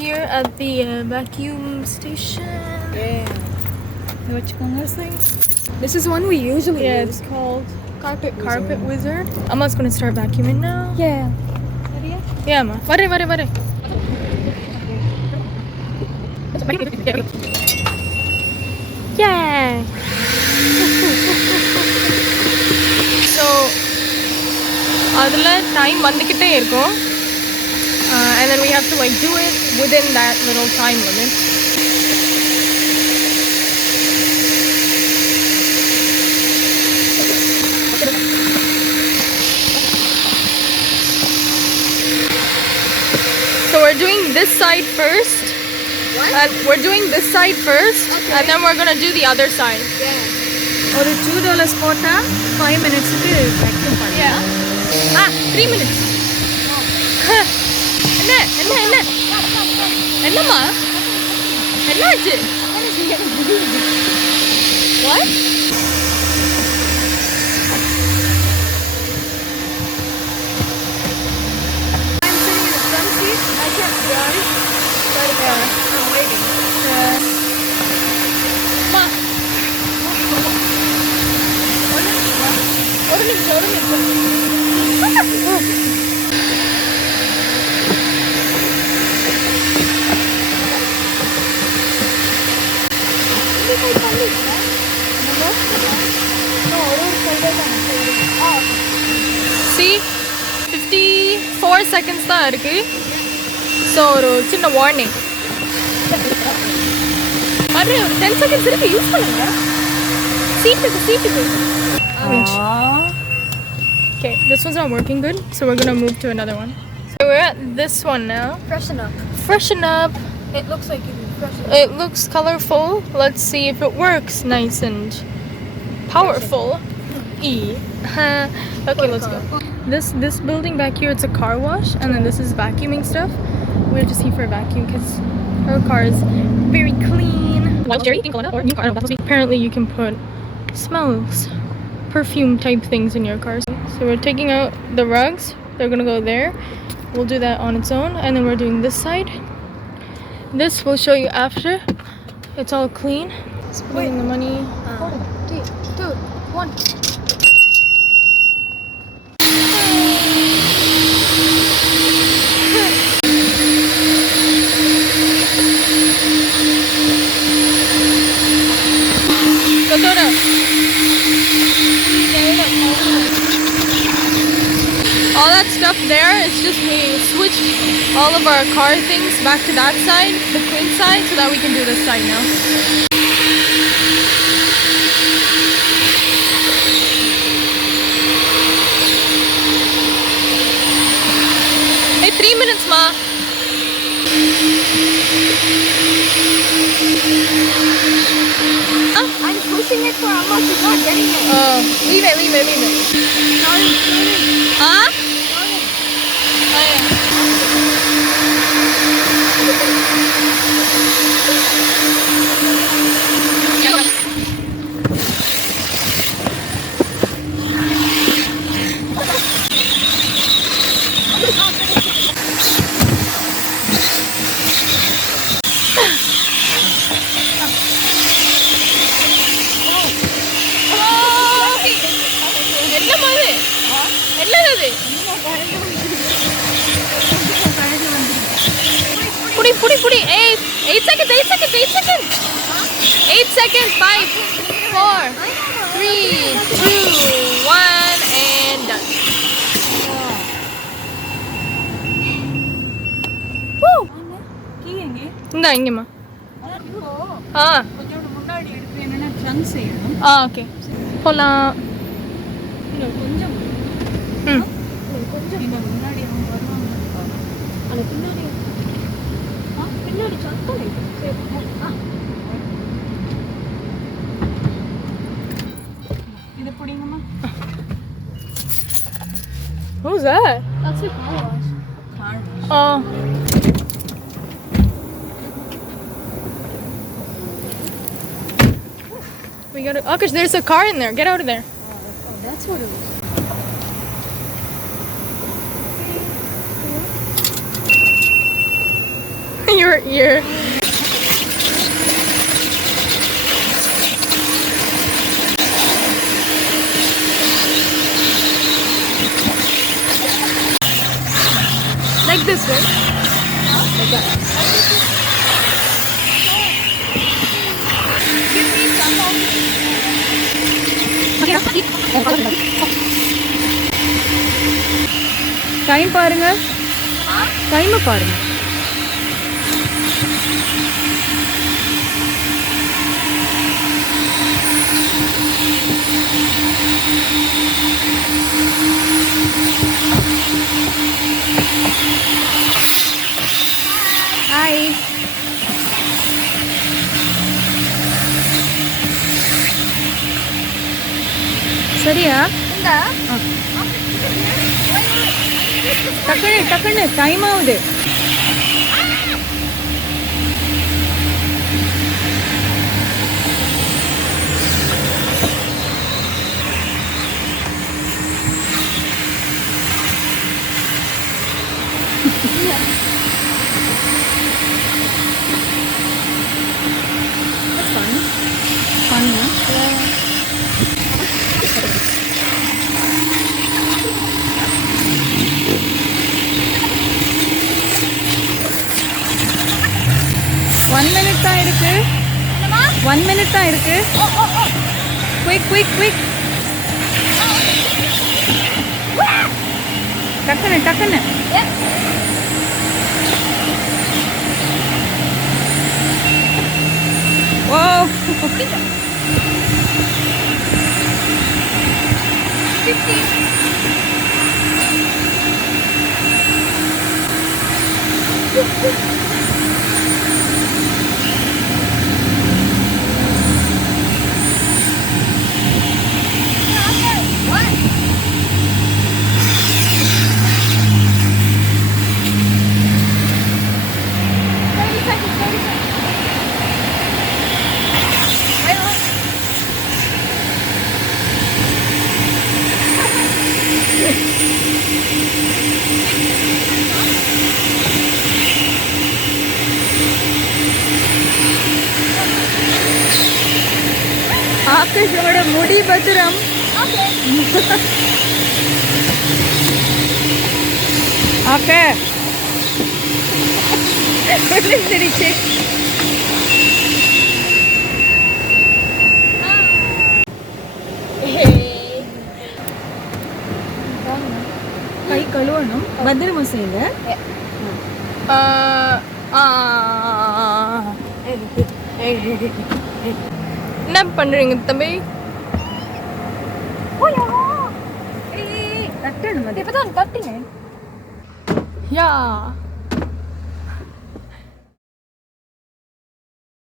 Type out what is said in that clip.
here at the vacuum station. Yeah. This is one we usually use. It's called Carpet Wizard. Amma's gonna start vacuuming now. Yeah. Yeah, Amma. Vare. Yeah. So, adula time vandikitte irukum. And then we have to like do it within that little time limit. So we're doing this side first. What? We're doing this side first, Okay. and then we're gonna do the other side. Yeah. Or $2 போட்டா 5 minutes க்கு vacuum பண்ணலாம். Yeah. 3 minutes. என்னம்மா என்னாச்சு? What? I'm sitting in the front seat. I can't drive. But I'm waiting. அம்மா ஒரு நிமிஷம். See, 54 seconds தான் இருக்கு. So ஒரு சின்ன warning. ஒரு 10 seconds இருக்கு, யூஸ் பண்ணுங்க. சீட்டுக்கு. Okay, this one's not working good, so we're gonna move to another one. So we're at this one now. Freshen up. It looks like you can freshen up. It looks colorful. Let's see if it works nice and powerful. Okay, let's go. This building back here, it's a car wash, and then this is vacuuming stuff. We're just here for a vacuum because our car is very clean. Apparently you can put smells, perfume type things in your car. So we're taking out the rugs. They're gonna go there. We'll do that on its own, and then we're doing this side. This we'll show you after it's all clean. Putting the money. 3, 2, 1. All that stuff there, it's just we switched all of our car things back to that side, the clean side, so that we can do this side now. Hey, 3 minutes, Ma. I'm pushing it for Amma. She's not getting it. Oh, leave it. Sorry. Huh? Oh, yeah. Pudi. 8 seconds. 8 seconds. 5, 4, 3, 2, 1, and done. Woo! இங்கம்மா. கொஞ்சம் முன்னாடி எடுத்து என்னன்னா trunk செய்யணும். Okay. போலாம். கொஞ்சம் கொஞ்சம் முன்னாடி அவங்க வருவாங்க. அந்த பின்னாடி சத்தம் இதை பிடிங்கம்மா. Who's that? That's a car wash. Oh. We gotta. Oh, cause there's a car in there. Get out of there. Oh, that's what it was. your ear. Like this, right? Like that. Give me some of time பாருங்க. Time பாருங்க. Hi. சரியா? இந்த டக்குன்னு time ஆகுது. That's fun. Fun, yeah? One minute தான் இருக்கு. 1 minute தான் இருக்கு. Quick. டக்குன்னு. Wow. 50. ஆகாஷோட முடி பத்திரம். ஆகா விழுந்துடுச்சு. கை கழுவணும். பத்திரமா செய்யுங்க. என்ன பண்றீங்க தம்பி? தட்டணும். இப்பதான் தட்டுங்க. யா